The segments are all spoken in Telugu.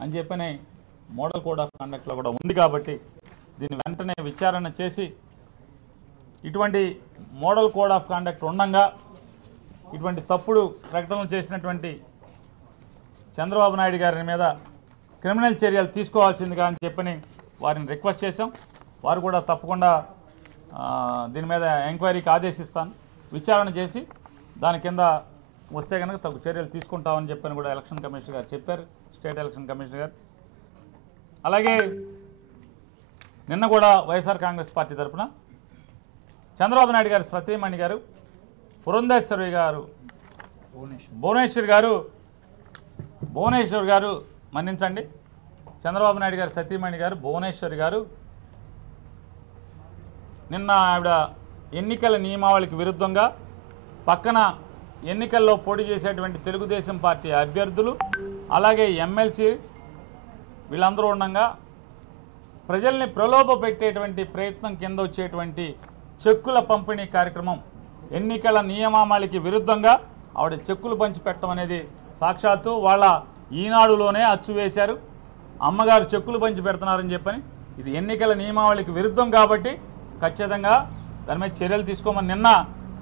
అని చెప్పని మోడల్ కోడ్ ఆఫ్ కండక్ట్లో కూడా ఉంది. కాబట్టి దీన్ని వెంటనే విచారణ చేసి ఇటువంటి మోడల్ కోడ్ ఆఫ్ కండక్ట్ ఉండగా ఇటువంటి తప్పుడు ప్రకటనలు చేసినటువంటి చంద్రబాబు నాయుడు గారి మీద క్రిమినల్ చర్యలు తీసుకోవాల్సిందిగా అని చెప్పని వారిని రిక్వెస్ట్ చేశాం. వారు కూడా తప్పకుండా దీని మీద ఎంక్వైరీకి ఆదేశిస్తాను, విచారణ చేసి దాని కింద వస్తే కనుక తగు చర్యలు తీసుకుంటామని చెప్పని కూడా ఎలక్షన్ కమిషనర్ గారు చెప్పారు, స్టేట్ ఎలక్షన్ కమిషనర్ గారు. అలాగే నిన్న కూడా వైఎస్ఆర్ కాంగ్రెస్ పార్టీ తరఫున చంద్రబాబు నాయుడు గారు సతీమణి గారు పురంధేశ్వరి గారు భువనేశ్వర్ గారు మన్నించండి, చంద్రబాబు నాయుడు గారు సతీమణి గారు భువనేశ్వరి గారు నిన్న ఆవిడ ఎన్నికల నియమావళికి విరుద్ధంగా పక్కన ఎన్నికల్లో పోటీ చేసేటువంటి తెలుగుదేశం పార్టీ అభ్యర్థులు అలాగే ఎమ్మెల్సీ వీళ్ళందరూ ఉండగా ప్రజల్ని ప్రలోభ పెట్టేటువంటి ప్రయత్నం కింద వచ్చేటువంటి చెక్కుల పంపిణీ కార్యక్రమం ఎన్నికల నియమావళికి విరుద్ధంగా ఆవిడ చెక్కులు పంచిపెట్టడం అనేది సాక్షాత్తు వాళ్ళ ఈనాడులోనే అచ్చు వేశారు. అమ్మగారు చెక్కులు పంచి పెడుతున్నారని చెప్పని ఇది ఎన్నికల నియమావళికి విరుద్ధం కాబట్టి ఖచ్చితంగా దాని మీద చర్యలు తీసుకోమని నిన్న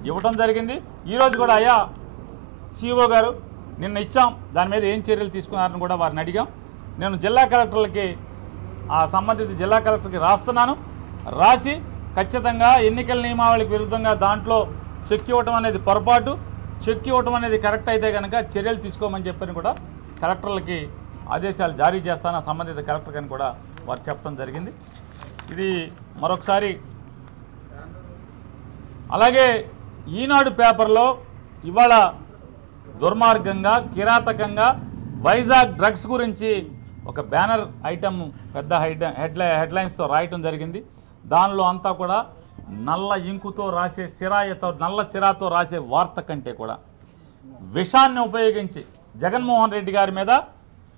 ఇవ్వటం జరిగింది. ఈరోజు కూడా అయ్యా సిఇఓ గారు నిన్న ఇచ్చాం, దాని మీద ఏం చర్యలు తీసుకున్నారని కూడా వారిని అడిగాం. నేను జిల్లా కలెక్టర్లకి ఆ సంబంధిత జిల్లా కలెక్టర్కి రాస్తున్నాను, రాసి ఖచ్చితంగా ఎన్నికల నియమావళికి విరుద్ధంగా దాంట్లో చెక్ ఇవ్వటం అనేది పొరపాటు, చెక్ ఇవ్వటం అనేది కరెక్ట్ అయితే కనుక చర్యలు తీసుకోమని చెప్పని కూడా కలెక్టర్లకి ఆదేశాలు జారీ చేస్తాను, సంబంధిత కలెక్టర్ అని కూడా వారు చెప్పడం జరిగింది. ఇది మరొకసారి అలాగే ఈనాడు పేపర్లో ఇవాళ దుర్మార్గంగా కిరాతకంగా వైజాగ్ డ్రగ్స్ గురించి ఒక బ్యానర్ ఐటమ్ పెద్ద హెడ్లైన్స్తో రాయటం జరిగింది. దానిలో అంతా కూడా నల్ల ఇంకుతో రాసే నల్ల సిరాతో రాసే వార్త కంటే కూడా విషాన్ని ఉపయోగించి జగన్మోహన్ రెడ్డి గారి మీద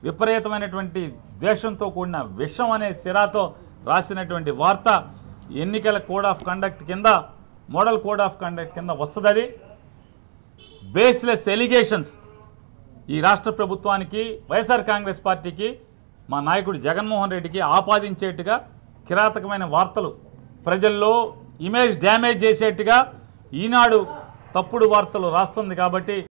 విపరీతమైనటువంటి ద్వేషంతో కూడిన విషం అనే సిరాతో రాసినటువంటి వార్త ఎన్నికల కోడ్ ఆఫ్ కండక్ట్ కింద మోడల్ కోడ్ ఆఫ్ కండక్ట్ కింద వస్తుంది. అది బేస్లెస్ ఎలిగేషన్స్ ఈ రాష్ట్ర ప్రభుత్వానికి వైఎస్ఆర్ కాంగ్రెస్ పార్టీకి మా నాయకుడు జగన్మోహన్ రెడ్డికి ఆపాదించేట్టుగా కిరాతకమైన వార్తలు ప్రజల్లో ఇమేజ్ డ్యామేజ్ చేసేట్టుగా ఈనాడు తప్పుడు వార్తలు రాస్తుంది. కాబట్టి